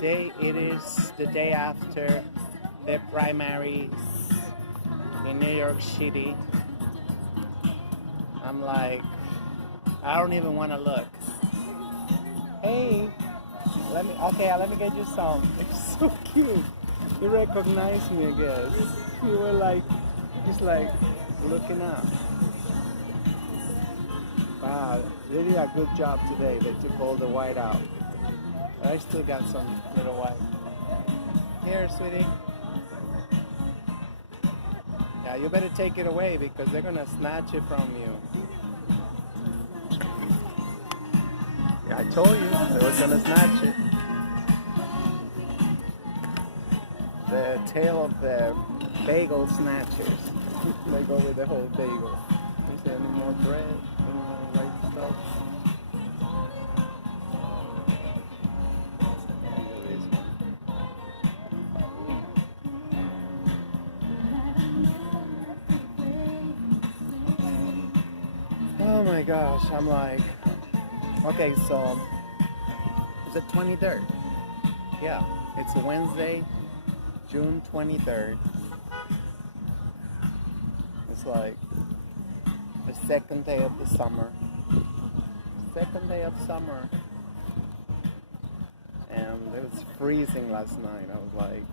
today it is the day after the primaries in New York City. I'm like, I don't even want to look. Hey, let me get you some. It's so cute. You recognize me, I guess. You were like, just like looking up. Wow, they did a good job today. They took all the white out. But I still got some little white. Here, sweetie. Yeah, you better take it away because they're gonna snatch it from you. Yeah, I told you they were gonna snatch it. The tail of the bagel snatchers. They go with the whole bagel. Is there any more bread? Any more white stuff? Oh my gosh, I'm like, okay, so it's the 23rd. Yeah, it's Wednesday, June 23rd. It's like the second day of the summer. Second day of summer. And it was freezing last night. I was like,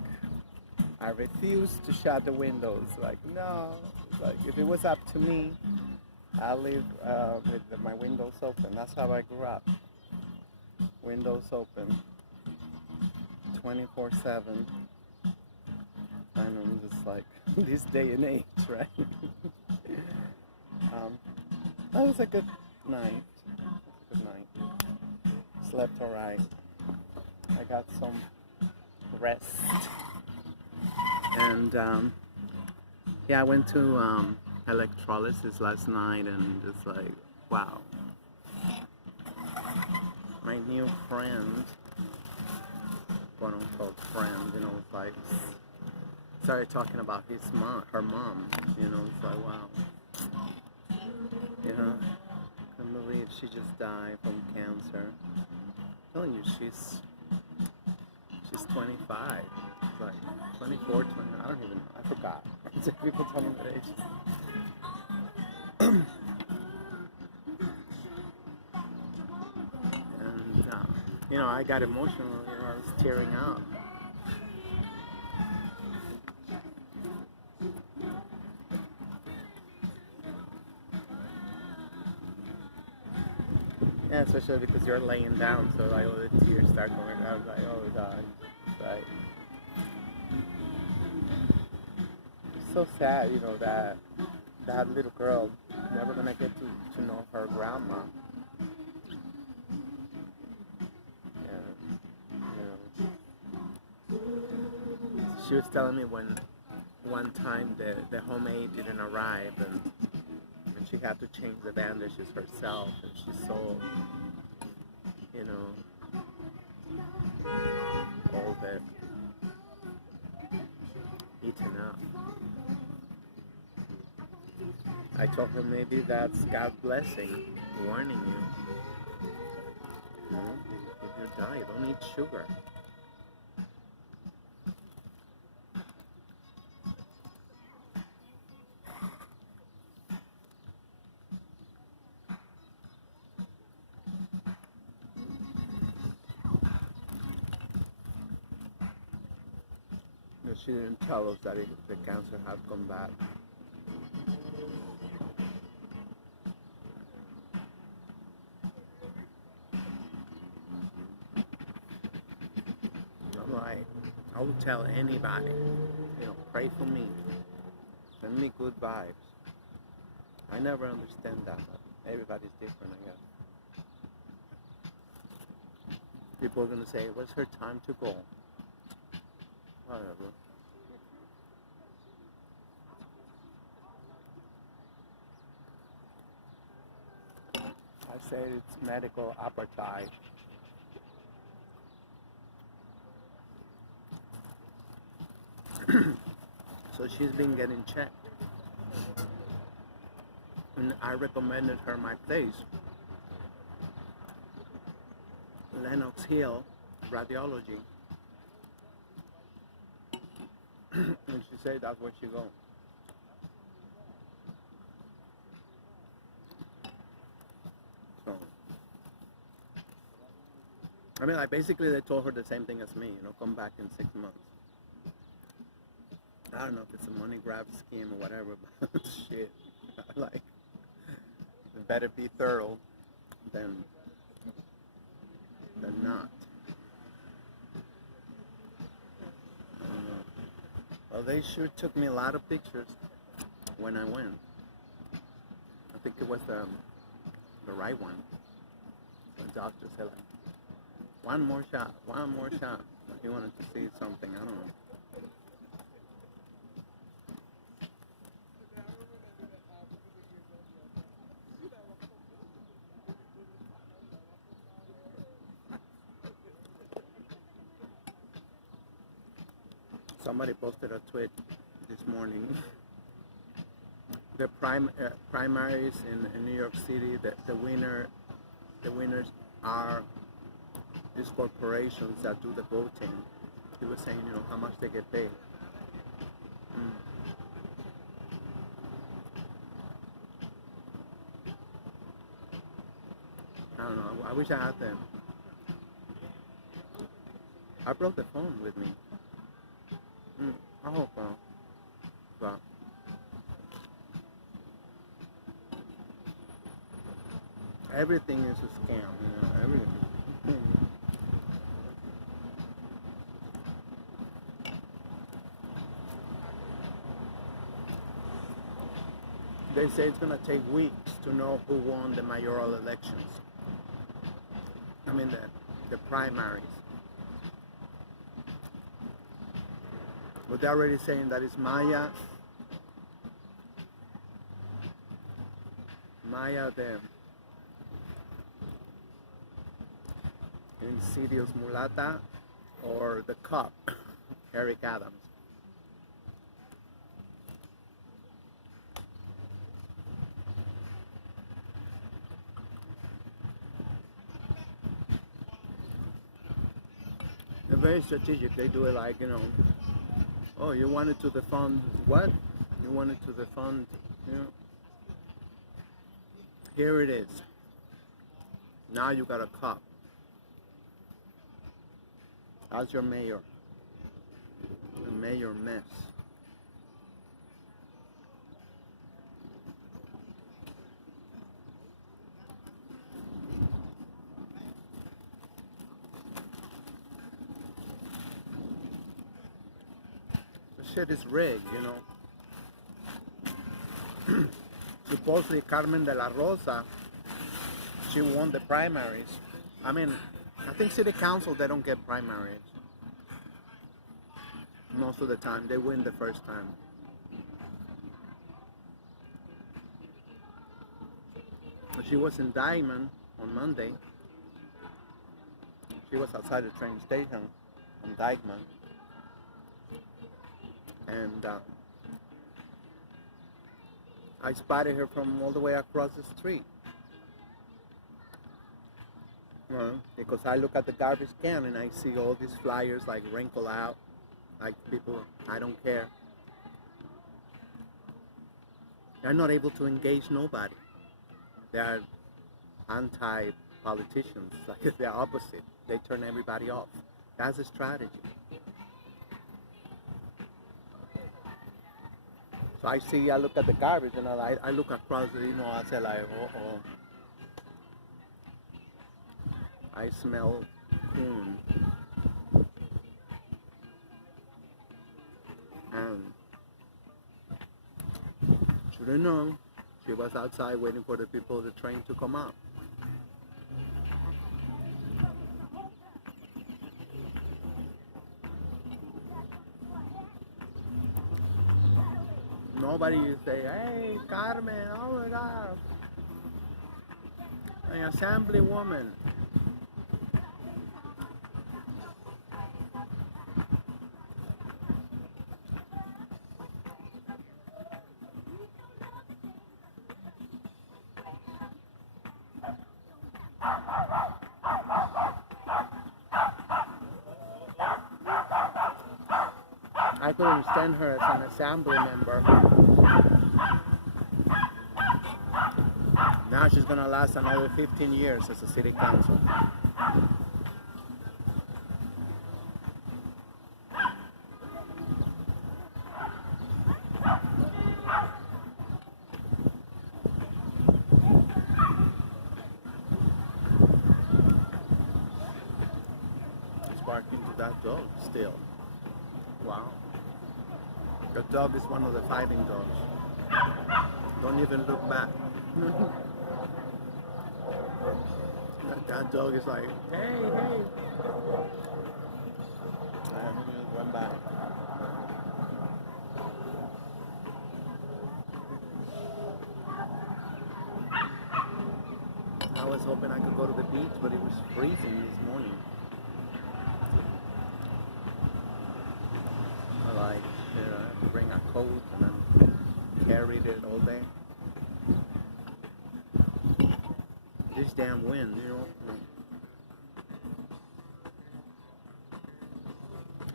I refused to shut the windows. Like, no. Like, if it was up to me, I live with my windows open. That's how I grew up. Windows open, 24/7. And I'm just like, this day and age, right? That was a good night. Good night. Slept alright. I got some rest. And yeah, I went to electrolysis last night and just like, wow. My new friend, quote unquote friend, you know, it's like, started talking about his mom, her mom, you know, it's like, wow. You know, couldn't believe she just died from cancer. I'm telling you, she's 25. It's like 24, 20, I don't even know, I forgot. People tell me that age. And, you know, I got emotional, you know, I was tearing up. Yeah, especially because you're laying down, so like all the tears start going. I was like, oh god, right. It's so sad, you know, that little girl never gonna get to know her grandma. Yeah, you know. She was telling me when one time the home aide didn't arrive and she had to change the bandages herself, and she saw, you know, all the eaten up. I told her maybe that's God's blessing, warning you. You know, if you die, you don't eat sugar. She didn't tell us that the cancer had come back. I'm like, I would tell anybody, you know, pray for me, send me good vibes. I never understand that. Everybody's different, I guess. People are gonna say, what's her time to go? Whatever. I say it's medical apartheid. So she's been getting checked. And I recommended her my place, Lenox Hill Radiology. And she said that's where she go. So, I mean, like basically they told her the same thing as me. Come back in 6 months. I don't know if it's a money grab scheme or whatever, but shit, like, it better be thorough than not. I don't know. Well, they sure took me a lot of pictures when I went. I think it was the right one. The doctor said, like, one more shot. He wanted to see something, I don't know. Somebody posted a tweet this morning. The primaries in New York City, the winners are these corporations that do the voting. He was saying, how much they get paid. I don't know. I wish I had them. I brought the phone with me. I hope so. But everything is a scam, everything. They say it's going to take weeks to know who won the mayoral elections. I mean the primaries. But they're already saying that it's Maya the insidious mulata, or the cop, Eric Adams. They're very strategic. They do it like, oh, you wanted to defund what? You wanted to defund, Here it is. Now you got a cop. How's your mayor? The mayor mess. The shit is rigged, Supposedly Carmen de la Rosa, she won the primaries. I mean, I think city council, they don't get primaries. Most of the time, they win the first time. She was in Diamond on Monday. She was outside the train station on Dykeman. And I spotted her from all the way across the street. Because I look at the garbage can and I see all these flyers like wrinkle out, like people, I don't care. They're not able to engage nobody. They are anti-politicians, like they're opposite. They turn everybody off. That's a strategy. So I look at the garbage and I look across, I say like, oh. I smell coon. And shouldn't know, she was outside waiting for the people, the train to come out. Nobody say, hey, Carmen, oh my God, an assemblywoman. I couldn't stand her as an assembly member. Now she's gonna last another 15 years as a city council. It's barking to that dog still. Wow. The dog is one of the fighting dogs. Don't even look back. That dog is like, hey, hey. And he just went back. I was hoping I could go to the beach, but it was freezing this morning. I like to bring a coat and then carried it all day. This damn wind, you know.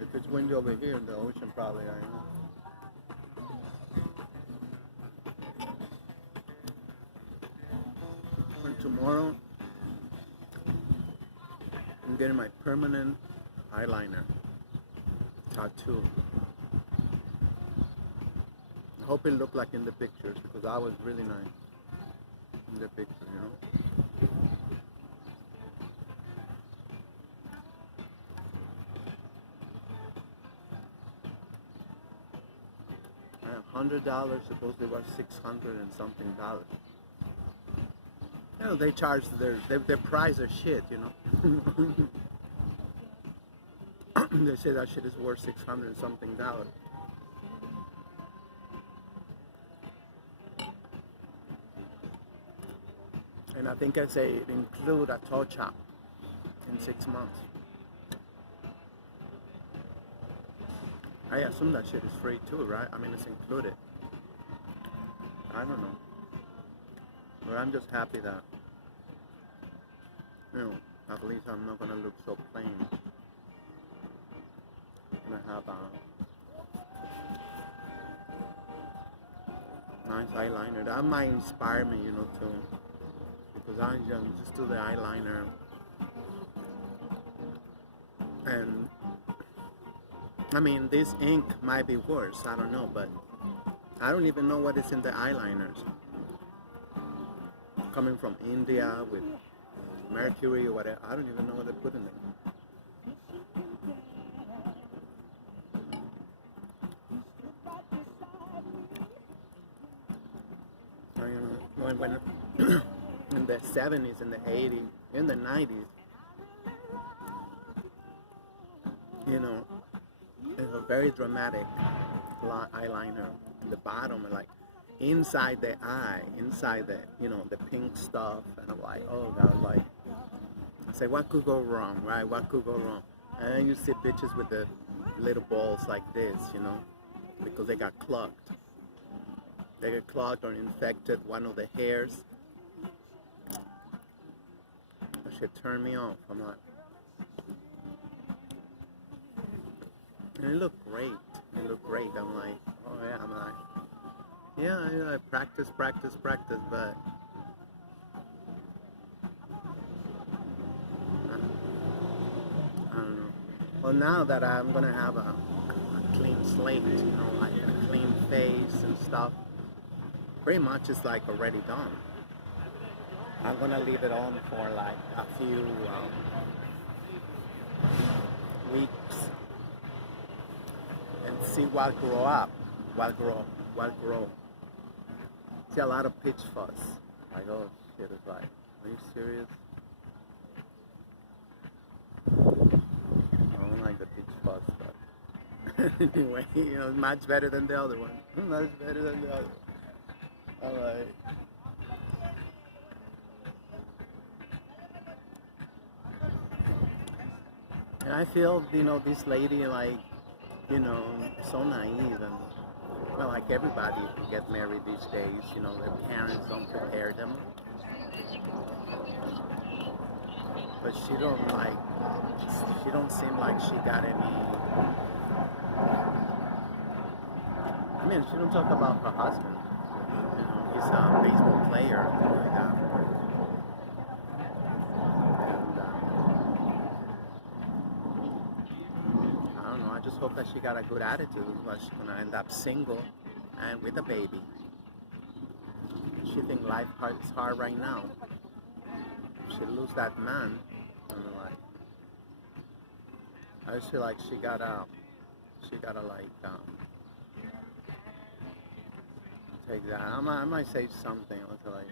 If it's windy over here in the ocean, probably I know. And tomorrow, I'm getting my permanent eyeliner tattoo. I hope it looked like in the pictures because I was really nice in the picture, you know. $100, supposedly was $600 and something dollars. You know, they charge their price of shit, you know. They say that shit is worth $600 and something dollars. And I think I say it include a toe chop in 6 months. I assume that shit is free too, right? I mean, it's included. I don't know. But I'm just happy that, you know, at least I'm not gonna look so plain. I'm gonna have a nice eyeliner. That might inspire me, you know, too. Because I just do the eyeliner. And I mean, this ink might be worse, I don't know, but I don't even know what is in the eyeliners. Coming from India with mercury or whatever, I don't even know what they put in them. When in the 70s, in the 80s, in the 90s, you know, it's a very dramatic eyeliner in the bottom, like inside the eye, inside the, you know, the pink stuff, and I'm like, oh God, like, I say, what could go wrong, right? What could go wrong? And then you see bitches with the little balls like this, you know, because they got clogged. They get clogged or infected one of the hairs. That shit turned me off. I'm like, and it looked great. It looked great. I'm like, oh yeah. I'm like, yeah, I practice, but I don't know. Well, now that I'm gonna have a clean slate, you know, like a clean face and stuff, pretty much it's like already done. I'm gonna leave it on for like a few weeks and see what grow up, what grow. See a lot of pitch fuzz. Like, oh shit, it's like, are you serious? I don't like the pitch fuzz, but anyway, you know, much better than the other one. Much better than the other one. Alright. And I feel, you know, this lady, like, you know, so naive, and well, like everybody who get married these days, you know, their parents don't prepare them. But she don't seem like she got any I mean, she don't talk about her husband. You know, he's a baseball player, something like that. And I don't know. I just hope that she got a good attitude, but she's gonna end up single and with a baby. She think life is hard right now. She lose that man, and like I just feel like she gotta like take that. I might say something like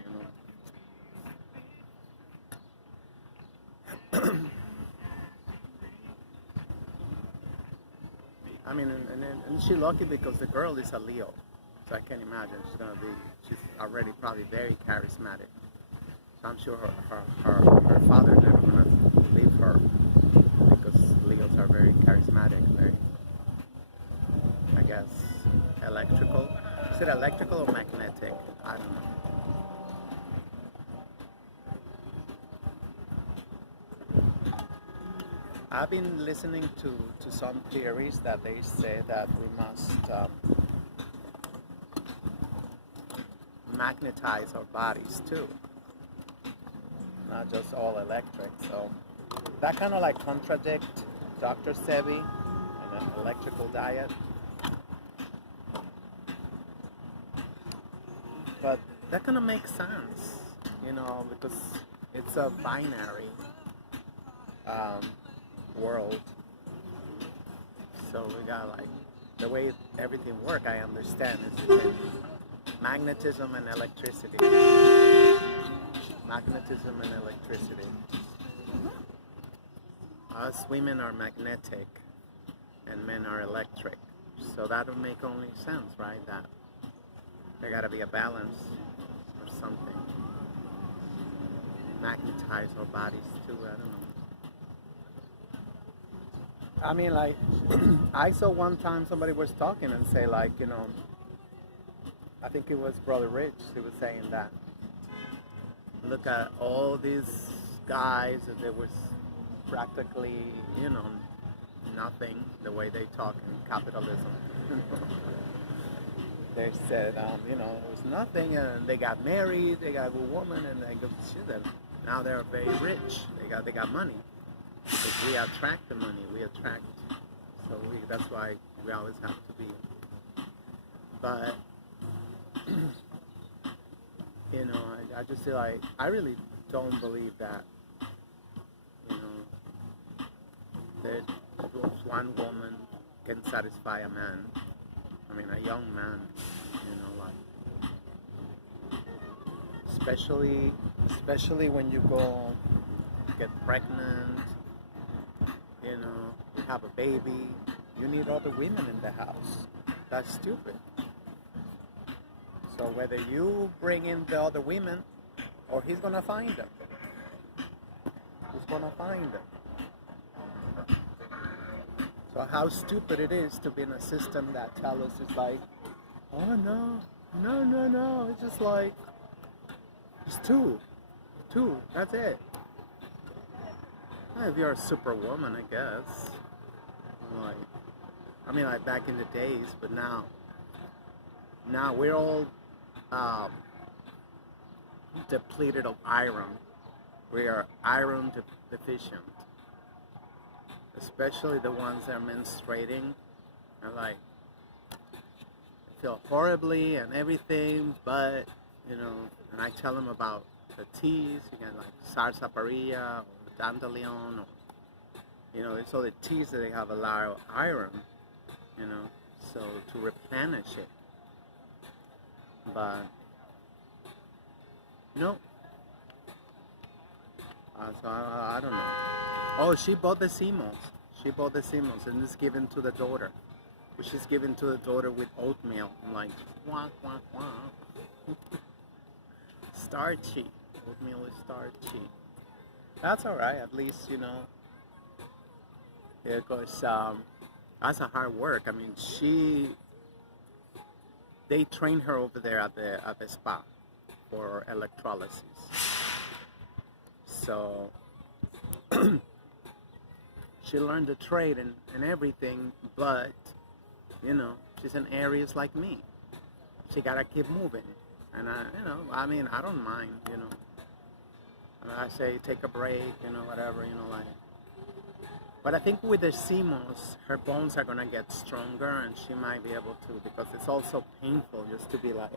I mean, and she lucky because the girl is a Leo, so I can imagine she's already probably very charismatic. So I'm sure her father never gonna leave her because Leos are very charismatic, very, I guess, electrical. Is it electrical or magnetic? I don't know. I've been listening to some theories that they say that we must magnetize our bodies too, not just all electric. So that kind of like contradict Dr. Sebi and an electrical diet. But that kind of makes sense, you know, because it's a binary world. So we got like the way everything works. I understand is between magnetism and electricity. Magnetism and electricity. Us women are magnetic, and men are electric. So that would make only sense, right? That there got to be a balance or something. Magnetize our bodies too. I don't know. I mean, like, I saw one time somebody was talking and say, like, you know, I think it was Brother Rich who was saying that. Look at all these guys, and there was practically, you know, nothing the way they talk in capitalism. They said, you know, it was nothing, and they got married, they got a good woman, and they go shit. And now they're very rich. They got money. Because we attract the money, we attract. So that's why we always have to be. But you know, I just feel like I really don't believe that. You know, that one woman can satisfy a man. I mean, a young man. You know, like especially when you go get pregnant. You know, you have a baby. You need other women in the house. That's stupid. So whether you bring in the other women, or he's gonna find them. He's gonna find them. So how stupid it is to be in a system that tells us it's like, oh no. It's just like, it's two, that's it. If you're a superwoman, I guess. Like, I mean, like back in the days, but now we're all depleted of iron. We are iron deficient, especially the ones that are menstruating. And like, feel horribly and everything, but you know, and I tell them about the teas. You get like sarsaparilla or dandelion, or you know, it's all the teas that they have a lot of iron, you know, so to replenish it. But no, so I don't know. Oh, she bought the Simos. And it's given to the daughter. Which is given to the daughter with oatmeal. I'm like, wah, wah, wah. Starchy. Oatmeal is starchy. That's alright, at least, you know. Because that's a hard work. I mean, they train her over there at the spa for electrolysis. So she learned the trade and everything, but you know, She's an Aries like me. She gotta keep moving. And I mean, I don't mind, I say take a break, whatever, like. But I think with the CMOS, her bones are gonna get stronger, and she might be able to, because it's also painful just to be like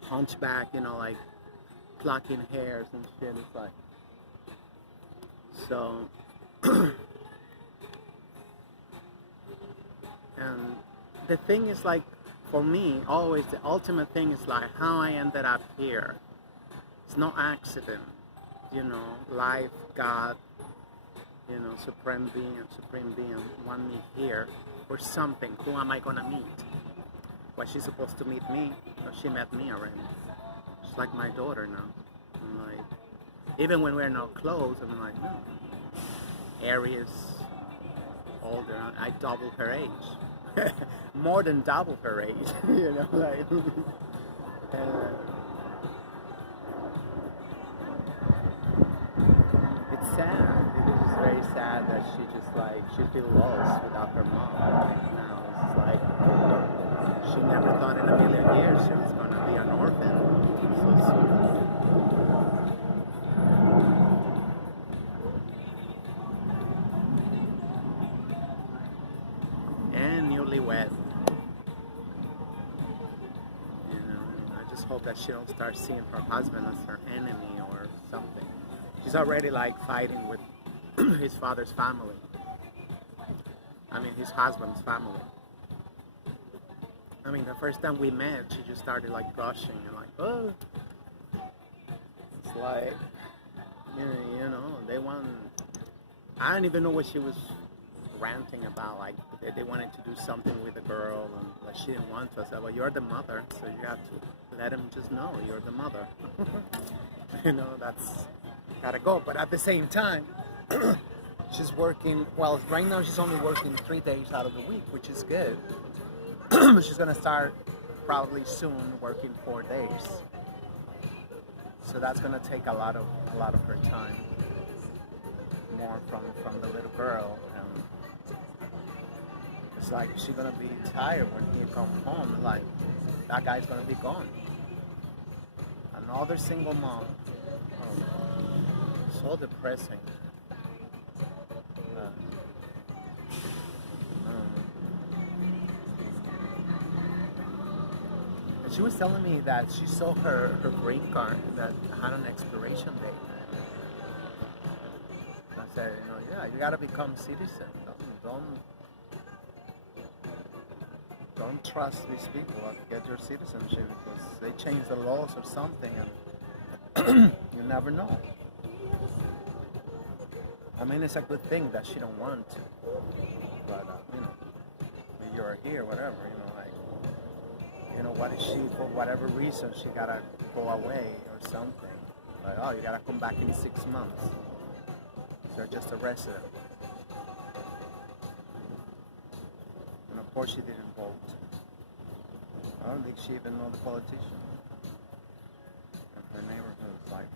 hunchback, like plucking hairs and shit. It's like, so, and the thing is, like, for me, always the ultimate thing is like how I ended up here. It's no accident, life, God, supreme being want me here for something. Who am I gonna meet? Was she supposed to meet me? Or she met me already? She's like my daughter now. I'm like, even when we're not close, I'm like, no. Aries, older, I double her age. More than double her age, like. It's sad. It is very sad that she feels lost without her mom right now. It's like she never thought in a million years she was gonna be an orphan so soon. And newlywed. I just hope that she don't start seeing her husband as her enemy or something. She's already like fighting with his father's family. I mean, his husband's family. I mean, the first time we met, she just started like gushing and like, oh. It's like, they want. I don't even know what she was ranting about. Like, they wanted to do something with the girl, and like she didn't want to. I said, well, you're the mother, so you have to let him just know you're the mother. That's gotta go. But at the same time, she's working. Well, right now she's only working 3 days out of the week, which is good. But she's gonna start probably soon working 4 days. So that's gonna take a lot of her time, more from the little girl, and it's like she's gonna be tired when he comes home. Like, that guy's gonna be gone. Another single mom. Oh, so depressing. And she was telling me that she saw her green card that had an expiration date. I said, yeah, you gotta become citizen. Don't trust these people to get your citizenship, because they change the laws or something, and you never know. I mean, it's a good thing that she don't want to, but when you're here, whatever, what is she, for whatever reason, she gotta go away or something. Like, oh, you gotta come back in 6 months. So you're just a resident. And of course she didn't vote. I don't think she even knows the politician in her neighborhood. It's like,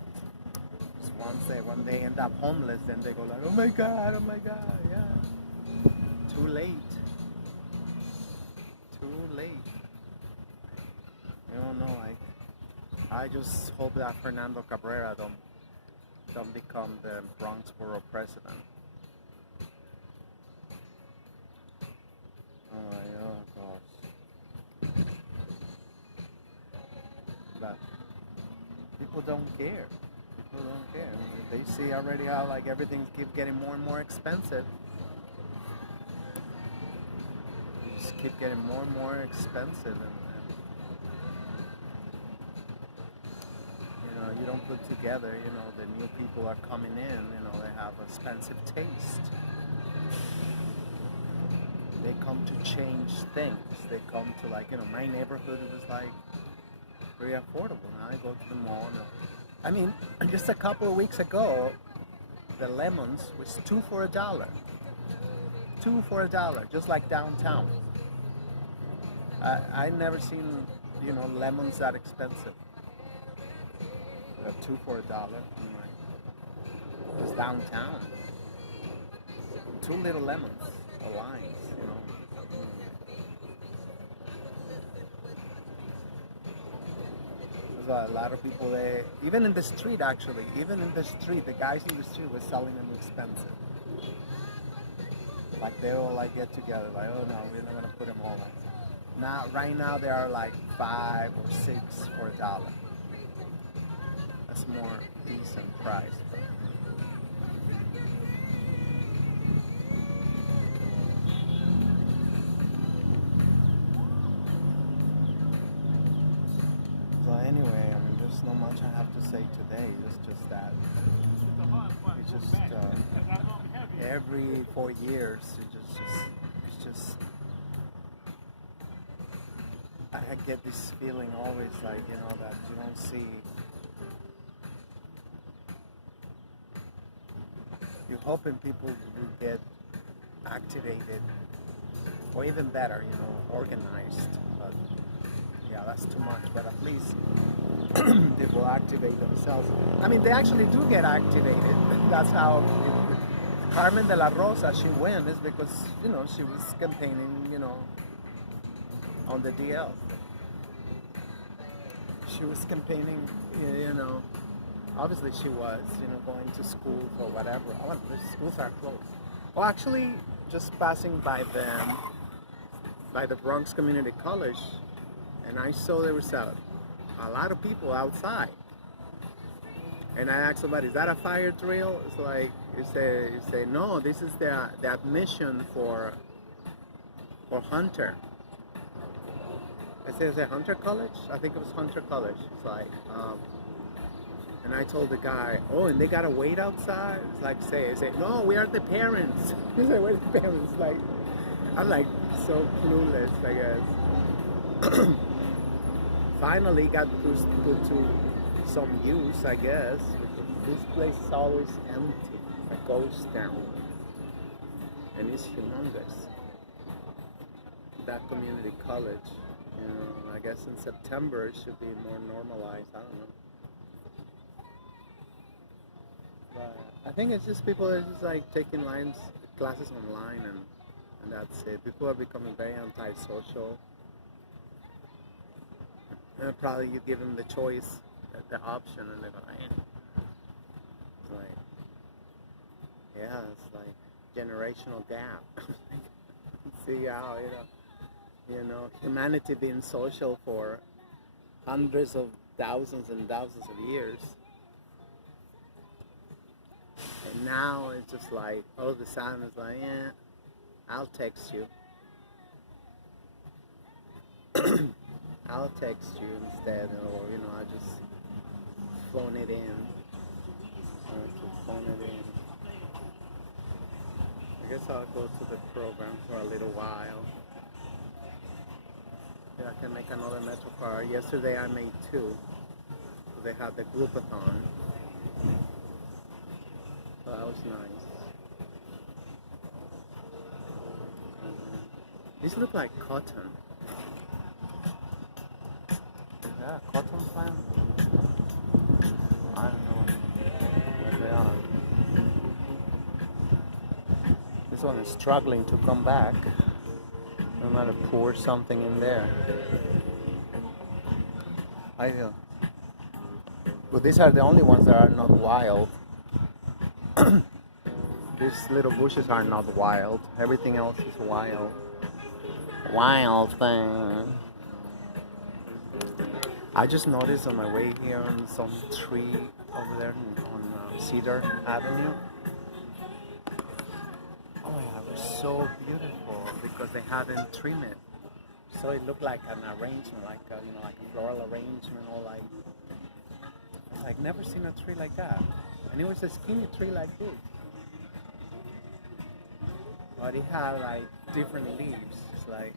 just when they end up homeless, then they go like, oh my God, yeah. Too late. I just hope that Fernando Cabrera don't become the Bronx Borough president. Oh gosh. But people don't care. They see already how like everything keeps getting more and more expensive. They just keep getting more and more expensive, and you don't put together, the new people are coming in, they have expensive taste. They come to change things. They come to my neighborhood, it was like very affordable. Now I go to the mall. I mean, just a couple of weeks ago, the lemons was $2 for $1. $2 for $1, just like downtown. I never seen, lemons that expensive. 2 for $1. It's downtown. 2 little lemons or limes, There's a lot of people there, even in the street actually, even in the street, the guys in the street were selling them expensive. Like they all like get together, like, oh no, we're not gonna put them all on. Now, right now they are like 5 or 6 for $1. That's more decent price. So anyway, I mean, there's not much I have to say today. It's just that it's just every 4 years, it's just I get this feeling always like, you know, that you don't see. You're hoping people will get activated, or even better, you know, organized. But yeah, that's too much. But at least they will activate themselves. I mean, they actually do get activated. That's how Carmen de la Rosa, she wins, is because, you know, she was campaigning, you know, on the DL. She was campaigning, you know. Obviously she was, you know, going to school or whatever. Oh, the schools are closed. Well, actually, just passing by them, by the Bronx Community College, and I saw there was a lot of people outside. And I asked somebody, is that a fire drill? It's like, you say, no, this is the admission for Hunter. I said, is it Hunter College? I think it was Hunter College. It's like, and I told the guy, oh, and they gotta wait outside? It's like, I say, no, we are the parents. He said, we're the parents. Like, I'm like so clueless, I guess. Finally got put to some use, I guess, because this place is always empty, a ghost town, and it's humongous. That community college, you know, I guess in September it should be more normalized. I don't know. But I think it's just people are just like taking classes online, and that's it. People are becoming very antisocial. And probably you give them the choice, the option, and they're like, it's like, yeah, it's like generational gap. See how, you know, humanity being social for hundreds of thousands and thousands of years. And now it's just like, all of a sudden it's like, yeah, I'll text you. I'll text you instead, or, you know, I just phone it in. I guess I'll go to the program for a little while. Yeah, I can make another Metro card. Yesterday I made 2. So they had the groupathon. So that was nice. These look like cotton. Yeah, cotton plant. I don't know what they are. This one is struggling to come back. I'm gonna pour something in there. I feel. But these are the only ones that are not wild. These little bushes are not wild. Everything else is wild. Wild thing. I just noticed on my way here on some tree over there on Cedar Avenue. Oh yeah, it was so beautiful because they hadn't trimmed it. So it looked like an arrangement, like a, you know, like a floral arrangement, or like, I was like, never seen a tree like that. And it was a skinny tree like this. But it had like different leaves. It's like,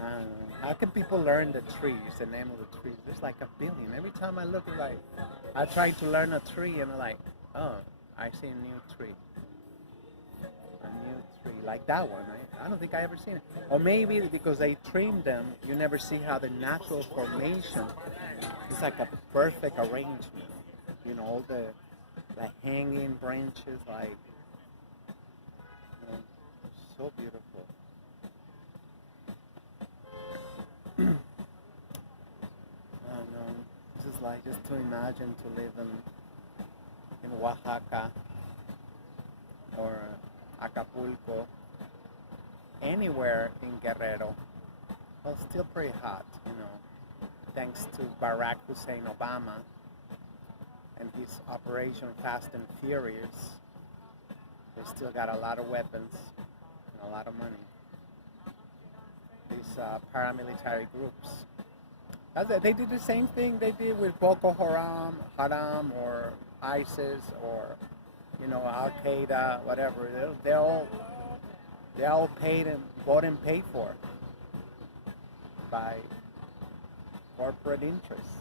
I don't know. How can people learn the trees, the name of the trees? There's like a billion. Every time I look, it's like, I try to learn a tree and I'm like, oh, I see a new tree. A new tree, like that one, right? I don't think I ever seen it. Or maybe because they trimmed them, you never see how the natural formation, it's like a perfect arrangement. You know, all the hanging branches, like, you know, so beautiful. I don't know. like just to imagine to live in Oaxaca or Acapulco, anywhere in Guerrero. Well, still pretty hot, you know, thanks to Barack Hussein Obama and his Operation Fast and Furious. They still got a lot of weapons and a lot of money. These paramilitary groups. They did the same thing they did with Boko Haram, or ISIS, or Al Qaeda, whatever. They're all paid and bought and paid for by corporate interests.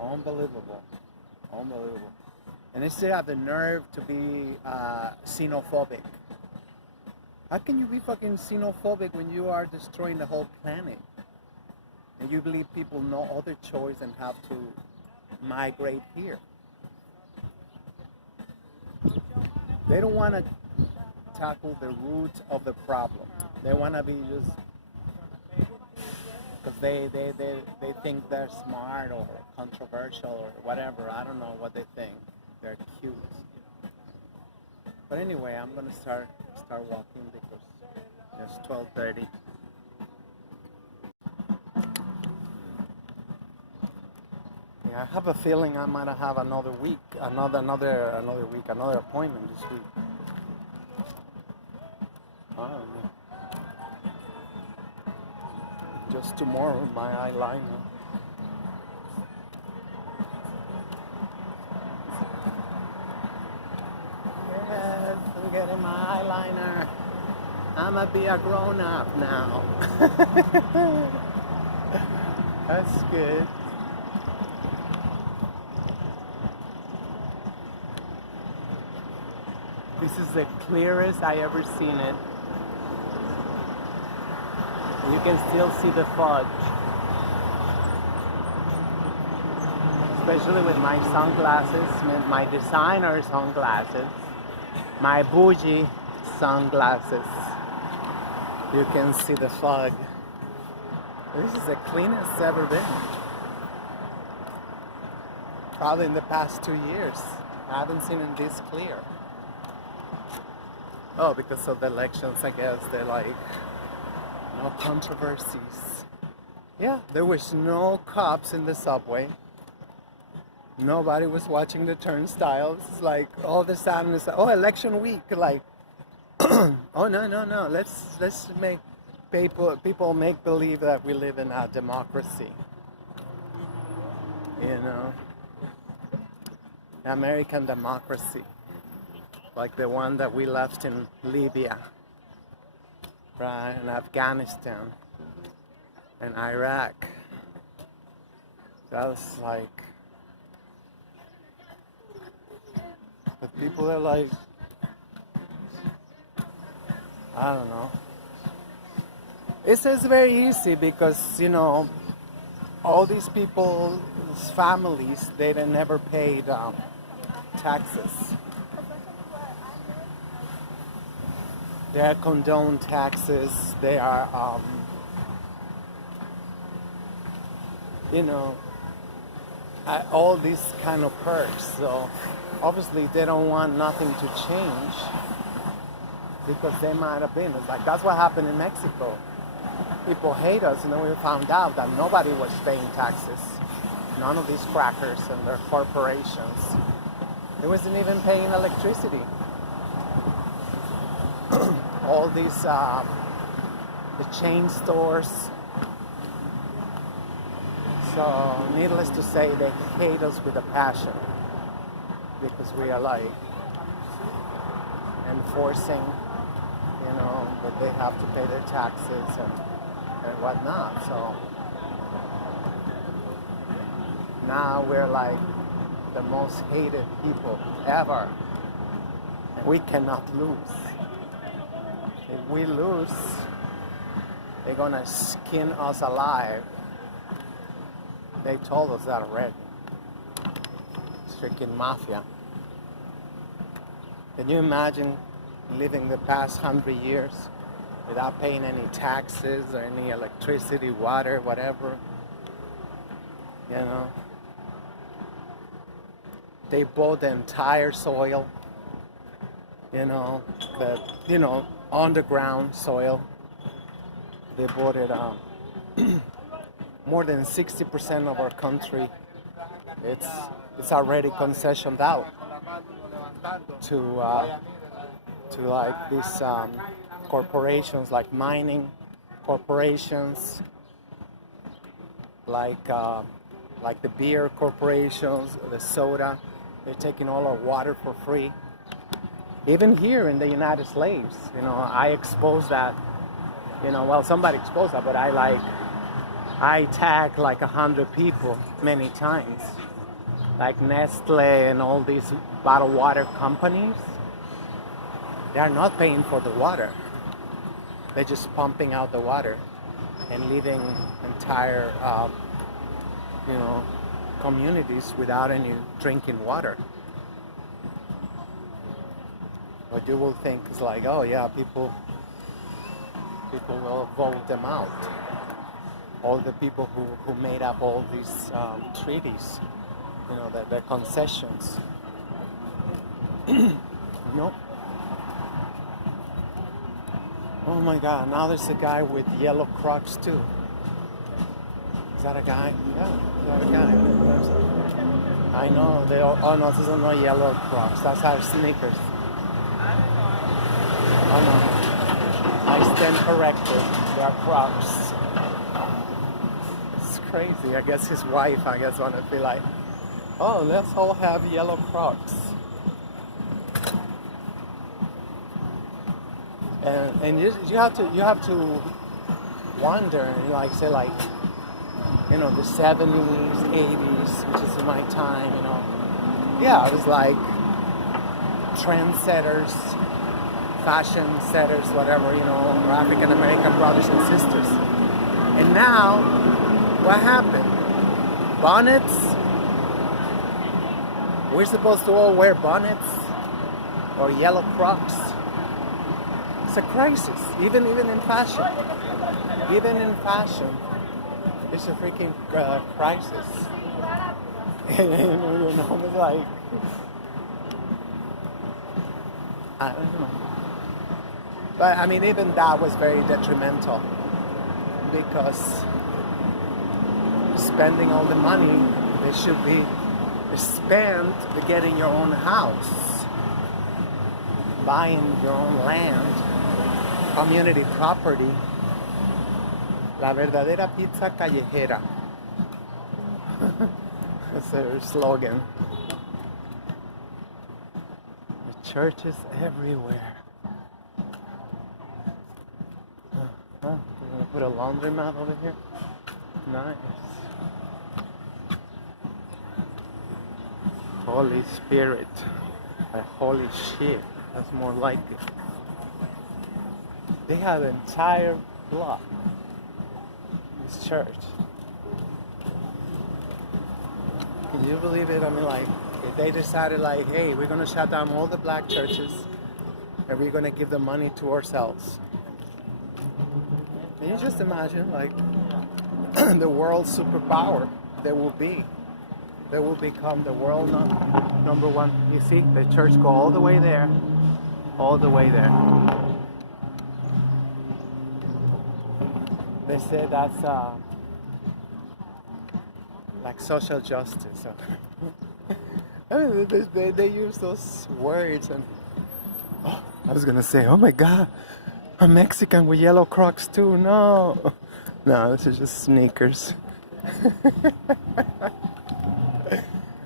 Unbelievable. And they still have the nerve to be xenophobic. How can you be fucking xenophobic when you are destroying the whole planet? And you believe people no other choice than have to migrate here? They don't want to tackle the root of the problem. They want to be just because they think they're smart or controversial or whatever. I don't know what they think. They're cute. But anyway, I'm gonna start walking because it's 12:30. Yeah, I have a feeling I might have another appointment this week. I don't know. Just tomorrow, my eyeliner. Yes, I'm getting my eyeliner. I'ma be a grown-up now. That's good. This is the clearest I ever seen it. You can still see the fog. Especially with my sunglasses, my designer sunglasses, my bougie sunglasses. You can see the fog. This is the cleanest it's ever been. Probably in the past 2 years. I haven't seen it this clear. Oh, because of the elections, I guess. They're like, no controversies. Yeah, there was no cops in the subway. Nobody was watching the turnstiles. It's like all of a sudden it's like, oh, election week. Like, oh no. Let's make people make believe that we live in a democracy. American democracy, like the one that we left in Libya, right, and Afghanistan, and Iraq. That was like, but people are like, I don't know. It's very easy because, all these people's families, they never paid taxes. They are condoned taxes. They are, all these kind of perks. So obviously they don't want nothing to change because they might have been. It's like that's what happened in Mexico. People hate us, and then we found out that nobody was paying taxes. None of these crackers and their corporations. They wasn't even paying electricity. All these, the chain stores. So, needless to say, they hate us with a passion because we are like enforcing, that they have to pay their taxes and whatnot. So now we're like the most hated people ever, and we cannot lose. If we lose, they're gonna skin us alive. They told us that already. It's freaking mafia. Can you imagine living the past 100 years without paying any taxes or any electricity, water, whatever. You know, they bought the entire soil. The underground soil. They bought it. More than 60% of our country, it's already concessioned out to like these corporations, like mining corporations, like the beer corporations, the soda. They're taking all our water for free. Even here in the United States, I exposed that. Somebody exposed that, but I tagged like 100 people many times, like Nestle and all these bottled water companies. They are not paying for the water. They're just pumping out the water and leaving entire, communities without any drinking water. What you will think is like, oh yeah, people will vote them out. All the people who made up all these treaties, the concessions. Nope. Oh my God, now there's a guy with yellow Crocs too. Is that a guy? Yeah, is that a guy? I know, oh no, these are not yellow Crocs, that's our sneakers. Oh no, I stand corrected, they are Crocs. It's crazy, I guess his wife, want to be like, oh, let's all have yellow Crocs. And you have to wonder, the 70s, 80s, which is my time, Yeah, it was like trendsetters, fashion setters, whatever, our African American brothers and sisters. And now, what happened? Bonnets? We're supposed to all wear bonnets or yellow Crocs. It's a crisis, even in fashion. Even in fashion, it's a freaking crisis. It's like, I don't know. But even that was very detrimental, because spending all the money that should be spent getting your own house, buying your own land, community property, la verdadera pizza callejera. That's their slogan. The churches everywhere. We're gonna put a laundromat over here. Nice. Holy Spirit. Holy shit. That's more like it. They have an entire block. This church. Can you believe it? If they decided hey, we're gonna shut down all the black churches and we're gonna give the money to ourselves. Can you just imagine the world superpower there will be? They will become the world number one. You see, the church go all the way there. All the way there. They say that's like social justice. They use those words, and I was gonna say, oh my God, I'm Mexican with yellow Crocs too. No, this is just sneakers.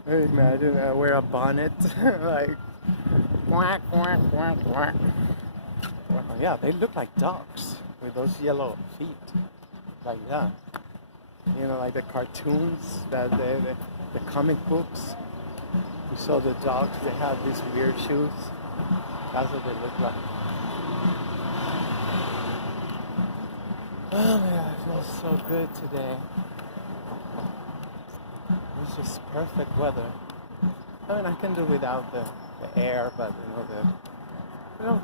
Imagine I wear a bonnet, quack, quack, quack, quack. Well, yeah, they look like dogs with those yellow feet, like that. Like the cartoons, the comic books. You saw the dogs, they have these weird shoes. That's what they look like. Oh man, it feels so good today. It's just perfect weather. I can do without the air, but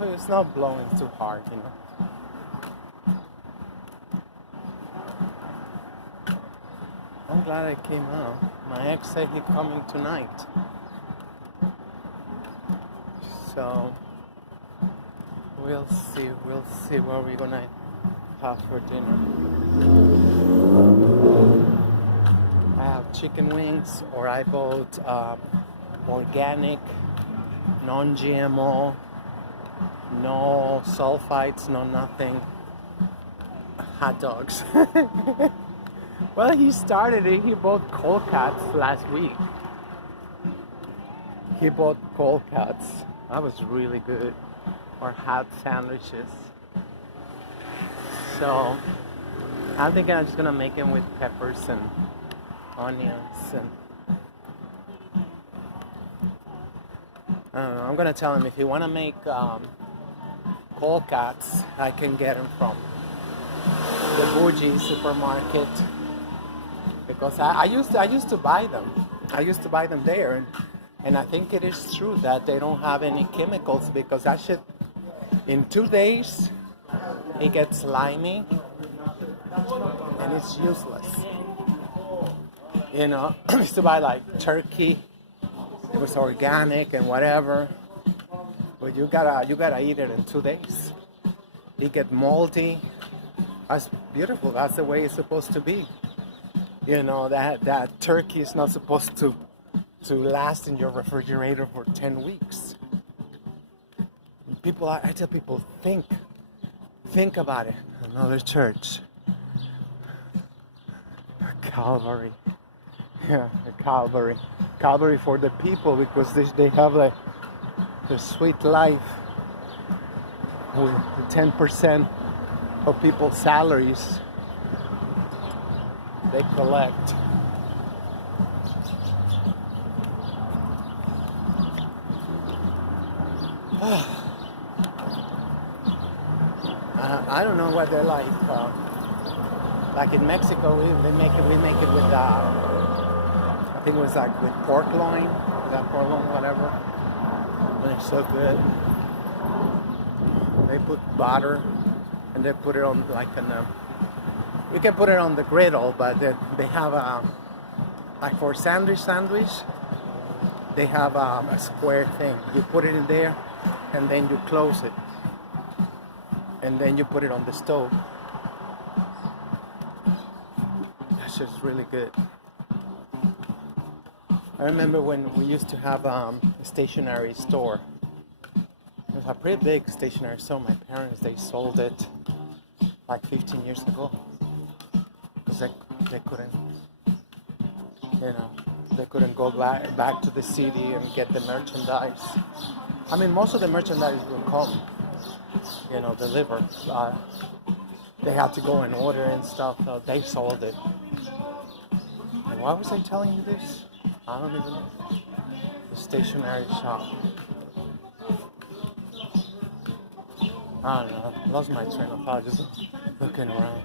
it's not blowing too hard, I'm glad I came out. My ex said he's coming tonight. So we'll see what we're gonna have for dinner. I have chicken wings, or I bought organic, non-GMO, no sulfites, no nothing, hot dogs. Well, he started it. He bought cold cuts last week. He bought cold cuts. That was really good. Or hot sandwiches. So I'm thinking I'm just gonna make them with peppers and onions and I don't know. I'm gonna tell him if you wanna make cold cuts, I can get them from the Bougie supermarket. Because I used to buy them. I used to buy them there, and I think it is true that they don't have any chemicals, because that shit, in 2 days, it gets slimy and it's useless. You know, I used to buy like turkey. It was organic and whatever, but you gotta eat it in 2 days. It get moldy. That's beautiful. That's the way it's supposed to be. You know, that turkey is not supposed to last in your refrigerator for 10 weeks. People, I tell people, think about it. Another church, Calvary, yeah, Calvary for the people, because they have the sweet life with 10% of people's salaries they collect. I don't know what they're like. Like in Mexico, we make it with I think it was like with pork loin, whatever. And it's so good. They put butter and they put it on like you can put it on the griddle, but they have like for sandwich, they have a square thing. You put it in there, and then you close it, and then you put it on the stove. That's just really good. I remember when we used to have a stationery store. It was a pretty big stationery store. My parents, they sold it like 15 years ago. Because they couldn't, they couldn't go back to the city and get the merchandise. I mean, most of the merchandise will come, delivered. They had to go and order and stuff. So they sold it. And why was I telling you this? I don't even know. The stationery shop. I don't know. I lost my train of thought just looking around.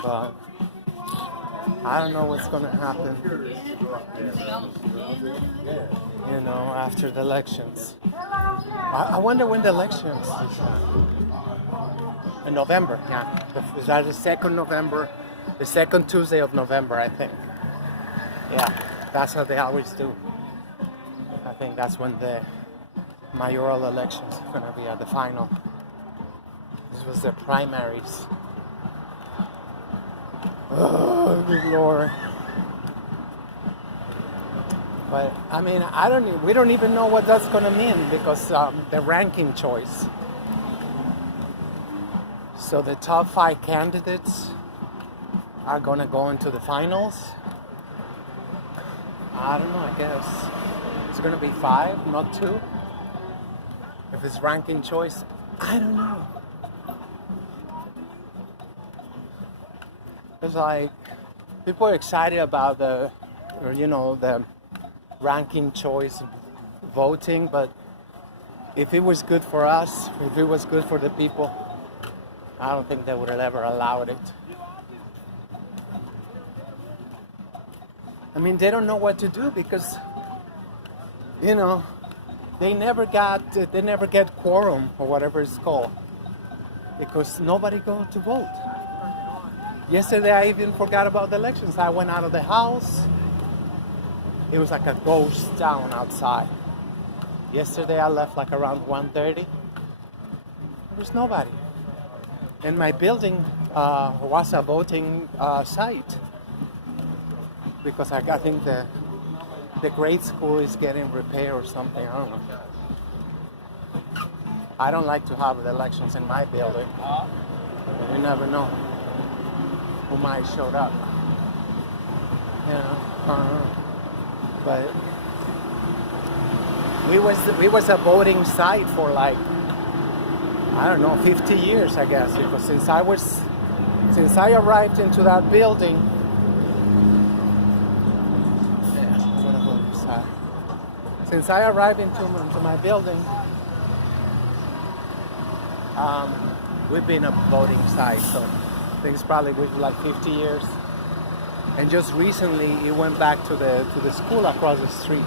But I don't know what's gonna happen, after the elections. I wonder when the elections is. In November, yeah. Is that the 2nd November? The 2nd Tuesday of November, I think. Yeah, that's how they always do. I think that's when the mayoral elections are gonna be at the final. This was the primaries. Oh, good Lord. But I mean, we don't even know what that's gonna mean, because the ranking choice. So the top 5 candidates are gonna go into the finals. I don't know. I guess it's gonna be 5, not 2. If it's ranking choice, I don't know. It's like people are excited about the ranking choice voting, but if it was good for us, if it was good for the people, I don't think they would have ever allowed it. I mean, they don't know what to do, because they never get quorum or whatever it's called, because nobody go to vote. Yesterday I even forgot about the elections. I went out of the house. It was like a ghost town outside. Yesterday I left like around 1:30. There was nobody. And my building was a voting site because I think the grade school is getting repaired or something. I don't know. I don't like to have the elections in my building. You never know who might show up. You know, but we was a voting site for like, I don't know, 50 years, I guess, because since I arrived into that building, I'm gonna go inside. Since I arrived into my building, we've been a voting site, so I think it's probably with like 50 years. And just recently, it went back to the school across the street.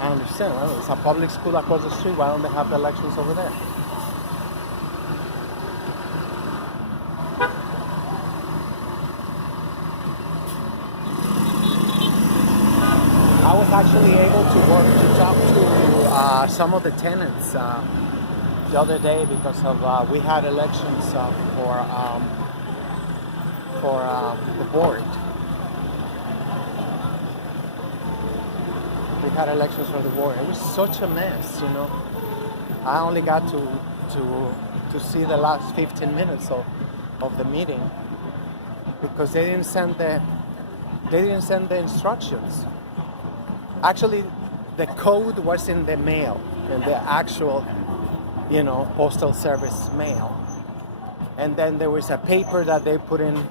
I understand. Well, it's a public school across the street. Why don't they have the elections over there? I was actually able to talk to some of the tenants the other day because of we had elections for the board. We had elections for the board. It was such a mess, you know. I only got to see the last 15 minutes of the meeting because they didn't send the instructions. Actually, the code was in the mail, in the actual, you know, postal service mail. And then there was a paper that they put in.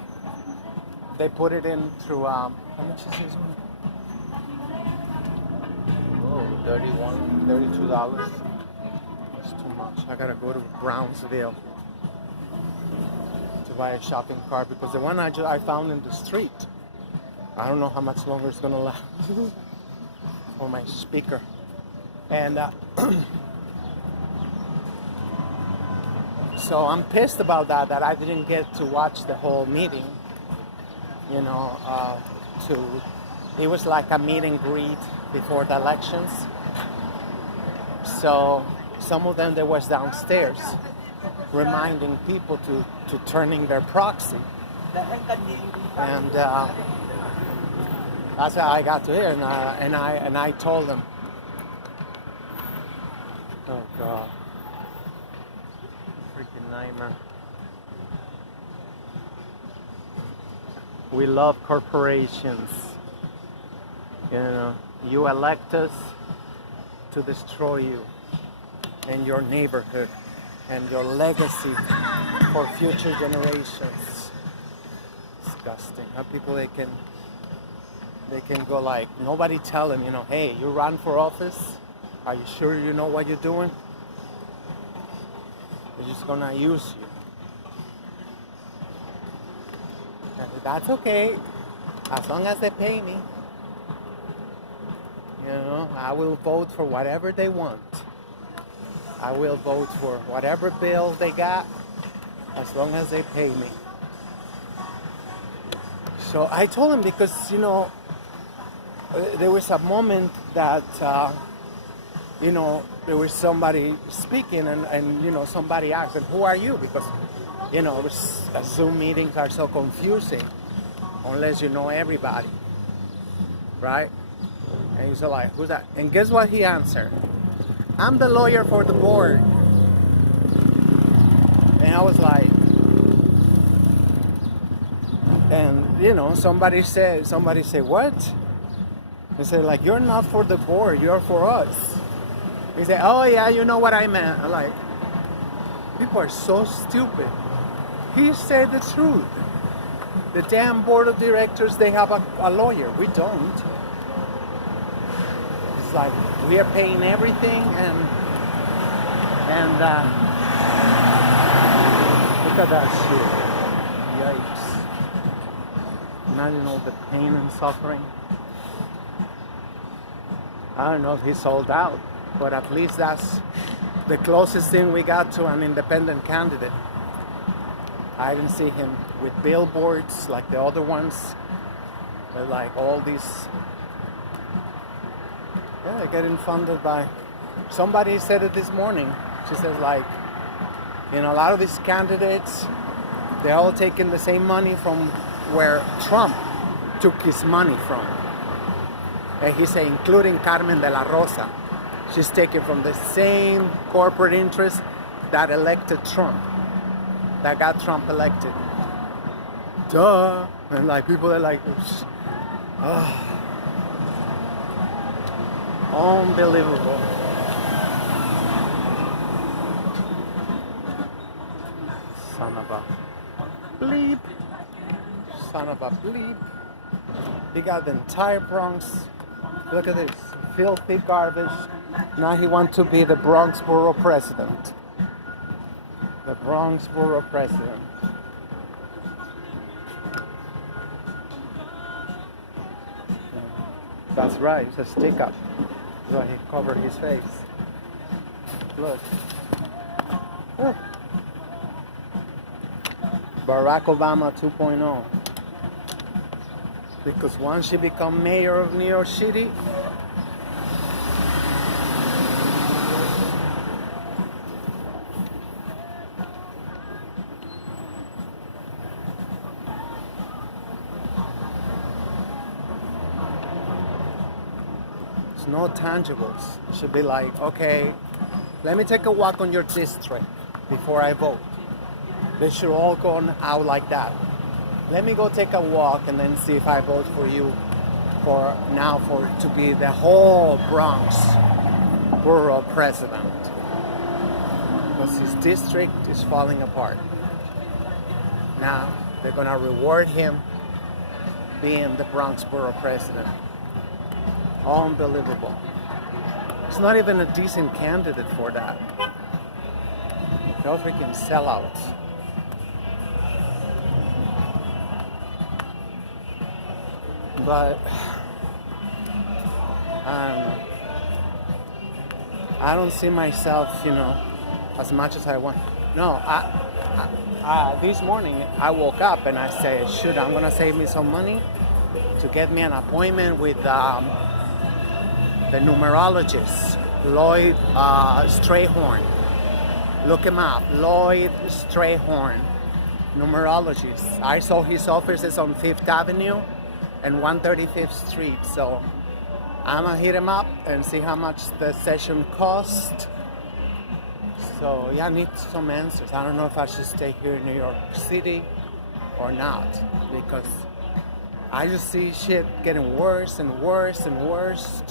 They put it in through how much is this one? $32. That's too much. I gotta go to Brownsville to buy a shopping cart because the one I found in the street, I don't know how much longer it's gonna last for my speaker. And so I'm pissed about that I didn't get to watch the whole meeting. You know, it was like a meet and greet before the elections. So some of them, they was downstairs reminding people to turn in their proxy. And that's how I got to here, and I told them, oh God, freaking nightmare. We love corporations. You know, you elect us to destroy you and your neighborhood and your legacy for future generations. Disgusting. How people they can go like, nobody tell them, you know, hey, you run for office, are you sure you know what you're doing? They're just gonna use you. And that's okay, as long as they pay me. You know, I will vote for whatever they want. I will vote for whatever bill they got, as long as they pay me. So I told him because, you know, there was a moment that, you know, there was somebody speaking and you know, somebody asked, and who are you? Because, you know, Zoom meetings are so confusing unless you know everybody, right? And he's like, who's that? And guess what he answered? I'm the lawyer for the board. And I was like, and you know, somebody said, what? He said, like, you're not for the board, you're for us. He said, oh yeah, you know what I meant. I'm like, people are so stupid. He said the truth. The damn board of directors, they have a lawyer. We don't. It's like we are paying everything and look at that shit. Yikes. Imagine all the pain and suffering. I don't know if he sold out, but at least that's the closest thing we got to an independent candidate. I didn't see him with billboards like the other ones. But like all these, yeah, getting funded by. Somebody said it this morning. She says like, a lot of these candidates, they're all taking the same money from where Trump took his money from. And he said, including Carmen de la Rosa. She's taken from the same corporate interests that elected Trump, that got Trump elected. Duh. And like people are like, unbelievable. Son of a bleep. Son of a bleep. He got the entire Bronx. Look at this. Filthy garbage. Now he wants to be the Bronx Borough President. The Bronx Borough President. That's right. It's a stick up. So he covered his face. Look. Oh. Barack Obama 2.0. Because once you become mayor of New York City, it's no tangibles. It should be like, okay, let me take a walk on your district before I vote. They should all go out like that. Let me go take a walk and then see if I vote for you to be the whole Bronx Borough President. Because his district is falling apart. Now they're gonna reward him being the Bronx Borough President. Unbelievable. It's not even a decent candidate for that. They're all freaking sellouts. But I don't see myself, as much as I want. No, this morning I woke up and I said, shoot, I'm gonna save me some money to get me an appointment with the numerologist, Lloyd Strayhorn. Look him up, Lloyd Strayhorn, numerologist. I saw his offices on 5th Avenue and 135th Street. So I'm gonna hit him up and see how much the session cost. So yeah, I need some answers. I don't know if I should stay here in New York City or not, because I just see shit getting worse and worse and worse.